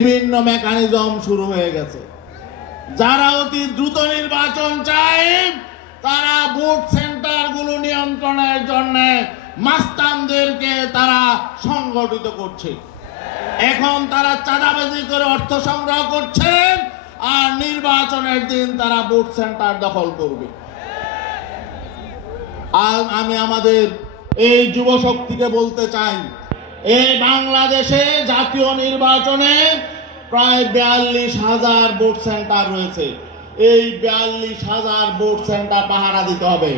বিভিন্ন মেকানিজম শুরু হয়ে গেছে। যারা অতি দ্রুত নির্বাচন চায়, তারা ভোট সেন্টারগুলো নিয়ন্ত্রণের জন্য মাস্তানদেরকে তারা সংগঠিত করছে। এখন তারা চাঁদাবাজি করে অর্থ সংগ্রহ করছে, আর নির্বাচনের দিন তারা ভোট সেন্টার দখল করবে। আর আমি আমাদের এই যুব শক্তিকে বলতে চাই এই বাংলাদেশে জাতীয় নির্বাচনে প্রায় বিয়াল্লিশ হাজার ভোট সেন্টার রয়েছে। এই বিয়াল্লিশ হাজার ভোট সেন্টার পাহারা দিতে হবে।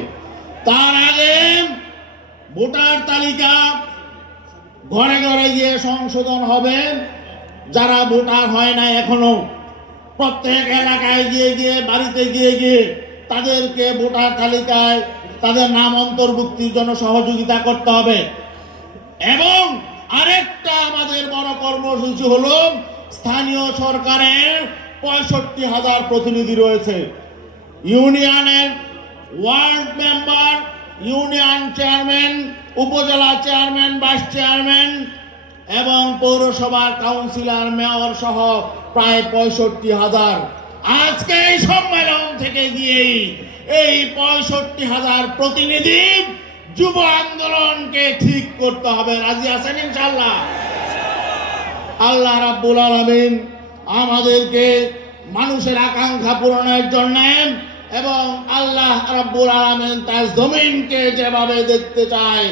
তার আগে ভোটার তালিকা ঘরে ঘরে গিয়ে সংশোধন হবে। যারা ভোটার হয় না এখনও, প্রত্যেক এলাকায় গিয়ে গিয়ে, বাড়িতে গিয়ে গিয়ে তাদেরকে ভোটার তালিকায় তাদের নাম অন্তর্ভুক্তির জন্য সহযোগিতা করতে হবে। এবং আরেকটা আমাদের বড় কর্মসূচি হলো স্থানীয় সরকারের পঁয়ষট্টি হাজার প্রতিনিধি রয়েছে। ইউনিয়নের ওয়ার্ড মেম্বার, ইউনিয়ন চেয়ারম্যান, উপজেলা চেয়ারম্যান, ভাইস চেয়ারম্যান এবং পৌরসভার কাউন্সিলর, মেয়র সহ প্রায় পঁয়ষট্টি হাজার। আজকে এই সম্মেলন থেকে গিয়েই এই পঁয়ষট্টি হাজার প্রতিনিধি যুব আন্দোলনকে ঠিক করতে হবে। রাজি আছেন ইনশাল্লাহ আল্লাহ রাব্বুল আলামিন আমাদেরকে মানুষের আকাঙ্ক্ষা পূরণের জন্য এবং আল্লাহ রাব্বুল আলামিন তার জমিনকে যেভাবে দেখতে চায়